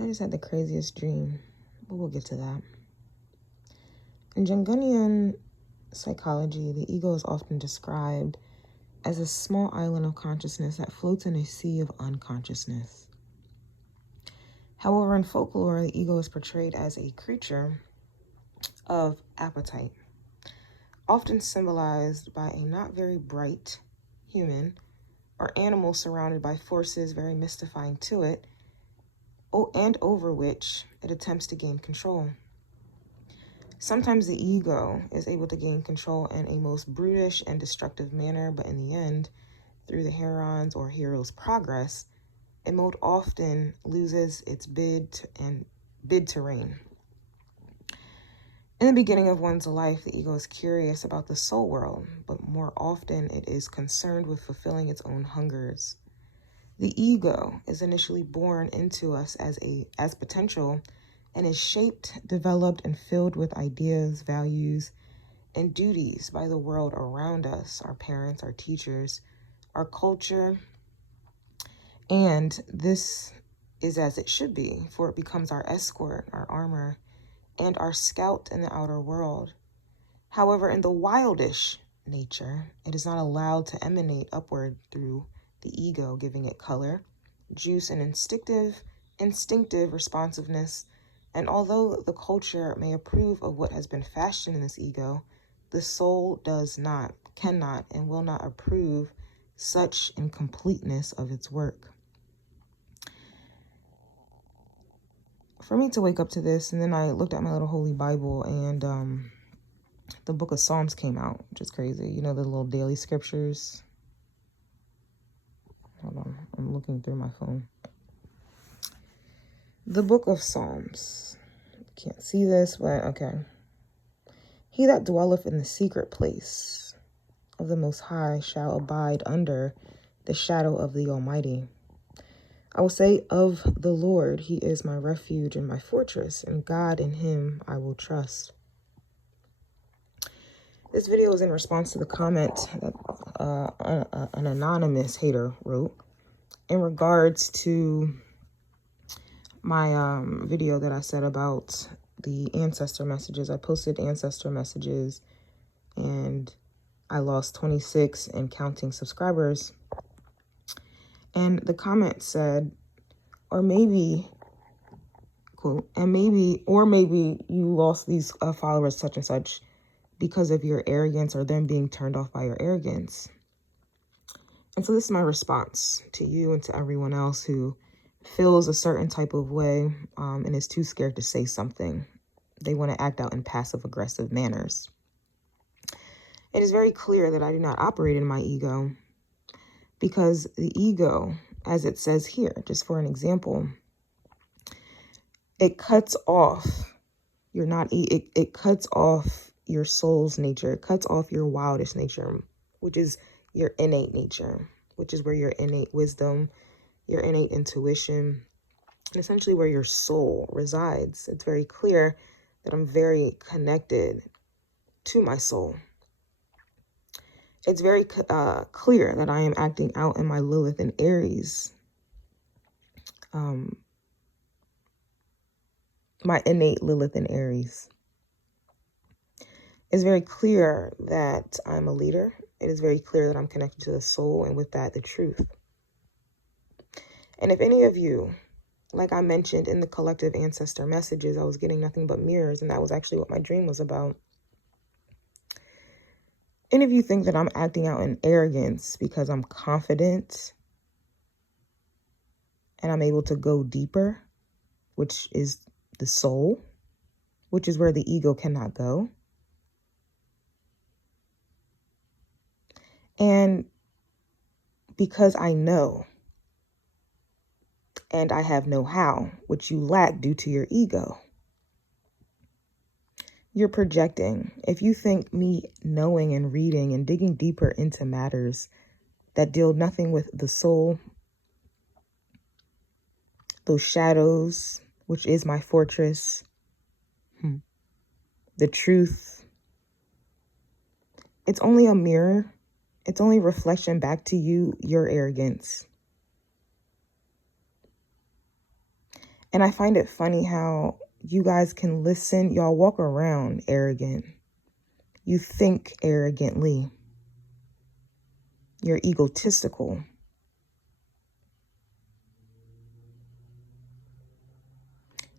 I just had the craziest dream, but we'll get to that. In Jungian psychology, the ego is often described as a small island of consciousness that floats in a sea of unconsciousness. However, in folklore, the ego is portrayed as a creature of appetite, often symbolized by a not very bright human or animal surrounded by forces very mystifying to it, and over which it attempts to gain control. Sometimes the ego is able to gain control in a most brutish and destructive manner, but in the end, through the heron's or hero's progress, it most often loses its bid to reign. In the beginning of one's life, the ego is curious about the soul world, but more often it is concerned with fulfilling its own hungers. The ego is initially born into us as potential and is shaped, developed, and filled with ideas, values, and duties by the world around us, our parents, our teachers, our culture. And this is as it should be, for it becomes our escort, our armor, and our scout in the outer world. However, in the wildish nature, it is not allowed to emanate upward through the ego, giving it color, juice, and instinctive responsiveness. And although the culture may approve of what has been fashioned in this ego, the soul does not, cannot, and will not approve such incompleteness of its work. For me to wake up to this, and then I looked at my little holy Bible, and the book of Psalms came out, which is crazy. You know, the little daily scriptures. Hold on, I'm looking through my phone. The book of Psalms. Can't see this, but okay. He that dwelleth in the secret place of the Most High shall abide under the shadow of the Almighty. I will say of the Lord, he is my refuge and my fortress, and God, in him I will trust. This video is in response to the comment that an anonymous hater wrote in regards to my video that I said about the ancestor messages. I posted ancestor messages and I lost 26 and counting subscribers. And the comment said, or maybe, quote, or maybe you lost these followers such and such because of your arrogance or them being turned off by your arrogance. And so this is my response to you and to everyone else who feels a certain type of way and is too scared to say something. They want to act out in passive-aggressive manners. It is very clear that I do not operate in my ego, because the ego, as it says here, just for an example, it cuts off, it cuts off your soul's nature. It cuts off your wildest nature, which is your innate nature, which is where your innate wisdom, your innate intuition, and essentially where your soul resides. It's very clear that I'm very connected to my soul. It's very clear that I am acting out in my Lilith and Aries, my innate Lilith and Aries. It's very clear that I'm a leader. It is very clear that I'm connected to the soul, and with that, the truth. And if any of you, like I mentioned in the collective ancestor messages, I was getting nothing but mirrors, and that was actually what my dream was about. Any of you think that I'm acting out in arrogance because I'm confident and I'm able to go deeper, which is the soul, which is where the ego cannot go. And because I know and I have know-how, which you lack due to your ego, you're projecting. If you think me knowing and reading and digging deeper into matters that deal nothing with the soul, those shadows, which is my fortress, the truth, it's only a mirror. It's only reflection back to you, your arrogance. And I find it funny how you guys can listen. Y'all walk around arrogant. You think arrogantly. You're egotistical.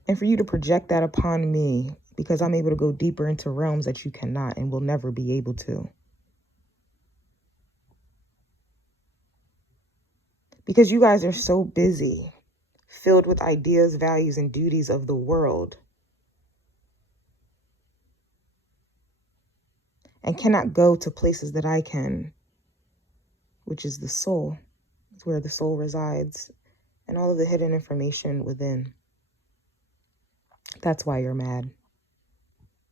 And for you to project that upon me, because I'm able to go deeper into realms that you cannot and will never be able to. Because you guys are so busy, filled with ideas, values, and duties of the world, and cannot go to places that I can, which is the soul. It's where the soul resides and all of the hidden information within. That's why you're mad.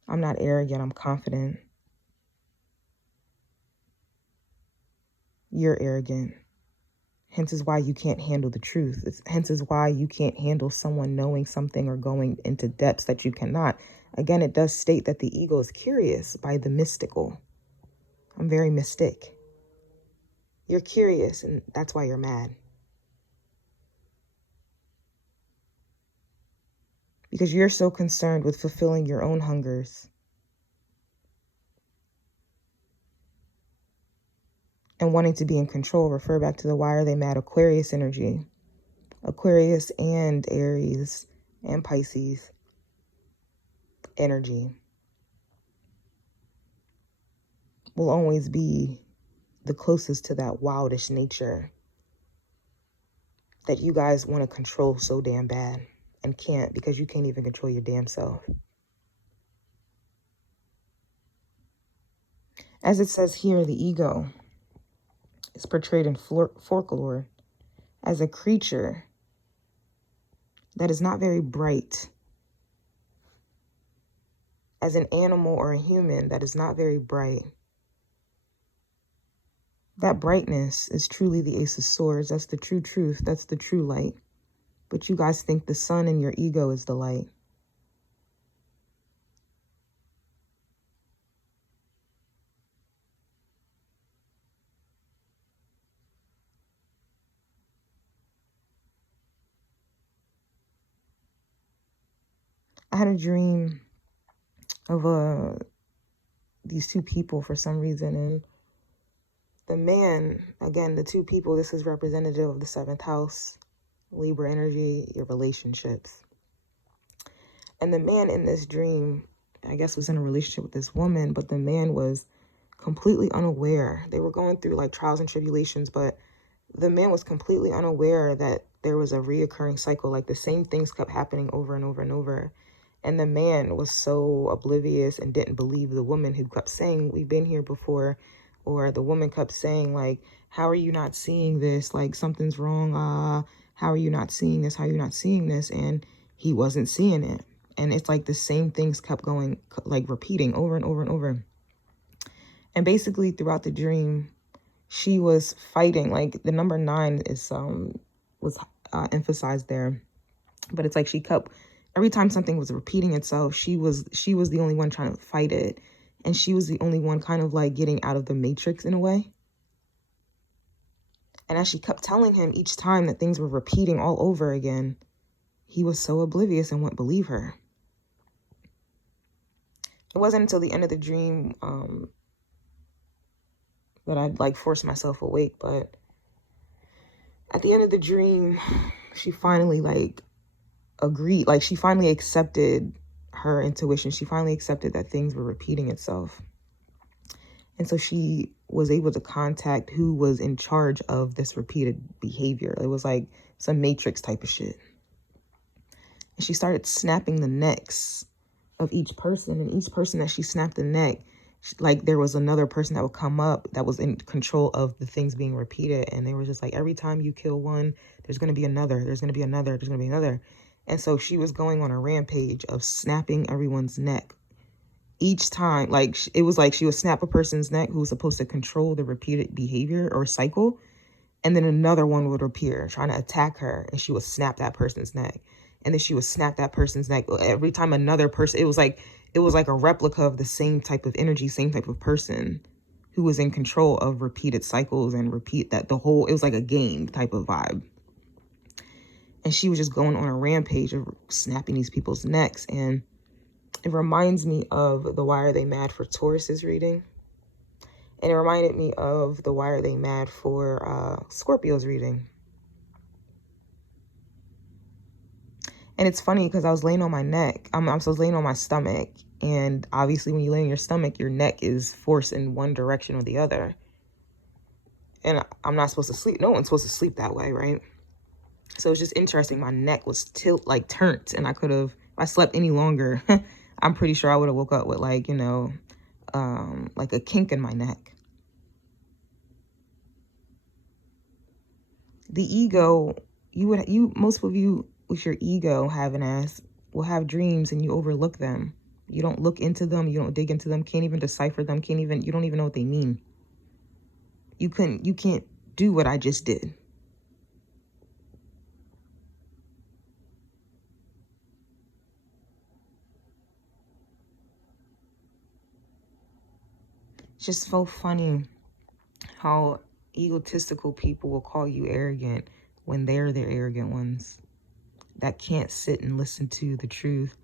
I'm not arrogant, I'm confident. You're arrogant. Hence is why you can't handle the truth. Hence is why you can't handle someone knowing something or going into depths that you cannot. Again, it does state that the ego is curious by the mystical. I'm very mystic. You're curious, and that's why you're mad. Because you're so concerned with fulfilling your own hungers and wanting to be in control. Refer back to the why are they mad Aquarius energy. Aquarius and Aries and Pisces energy will always be the closest to that wildish nature that you guys want to control so damn bad and can't, because you can't even control your damn self. As it says here, the ego is portrayed in folklore as a creature that is not very bright, as an animal or a human that is not very bright. That brightness is truly the Ace of Swords. That's the true truth. That's the true light. But you guys think the sun in your ego is the light. I had a dream of these two people for some reason, and the man, again, the two people, this is representative of the 7th house, Libra energy, your relationships. And the man in this dream, I guess, was in a relationship with this woman, but the man was completely unaware. They were going through like trials and tribulations, but the man was completely unaware that there was a reoccurring cycle. Like the same things kept happening over and over and over. And the man was so oblivious and didn't believe the woman who kept saying, we've been here before. Or the woman kept saying, like, how are you not seeing this? Like, something's wrong. How are you not seeing this? How are you not seeing this? And he wasn't seeing it. And it's like the same things kept going, like repeating over and over and over. And basically throughout the dream, she was fighting. Like the number 9 is was emphasized there. But it's like she kept, every time something was repeating itself, she was the only one trying to fight it. And she was the only one kind of like getting out of the matrix in a way. And as she kept telling him each time that things were repeating all over again, he was so oblivious and wouldn't believe her. It wasn't until the end of the dream that I'd like force myself awake. But at the end of the dream, she finally like agreed. Like she finally accepted her intuition. She finally accepted that things were repeating itself. And so she was able to contact who was in charge of this repeated behavior. It was like some matrix type of shit. And she started snapping the necks of each person. And each person that she snapped the neck, like there was another person that would come up that was in control of the things being repeated. And they were just like, every time you kill one, there's going to be another. There's going to be another. There's going to be another. And so she was going on a rampage of snapping everyone's neck. Each time, like, it was like she would snap a person's neck who was supposed to control the repeated behavior or cycle. And then another one would appear trying to attack her. And she would snap that person's neck. And then she would snap that person's neck. Every time another person, it was like a replica of the same type of energy, same type of person who was in control of repeated cycles and repeat that it was like a game type of vibe. And she was just going on a rampage of snapping these people's necks. And it reminds me of the Why Are They Mad for Taurus's reading. And it reminded me of the Why Are They Mad for Scorpio's reading. And it's funny because I was laying on my neck. I was laying on my stomach. And obviously when you lay on your stomach, your neck is forced in one direction or the other. And I'm not supposed to sleep. No one's supposed to sleep that way, right? So it's just interesting. My neck was turned. And I could have, if I slept any longer, I'm pretty sure I would have woke up with like, you know, like a kink in my neck. The ego, most of you with your ego having ass will have dreams and you overlook them. You don't look into them. You don't dig into them. Can't even decipher them. You don't even know what they mean. You can't do what I just did. It's just so funny how egotistical people will call you arrogant when they're the arrogant ones that can't sit and listen to the truth.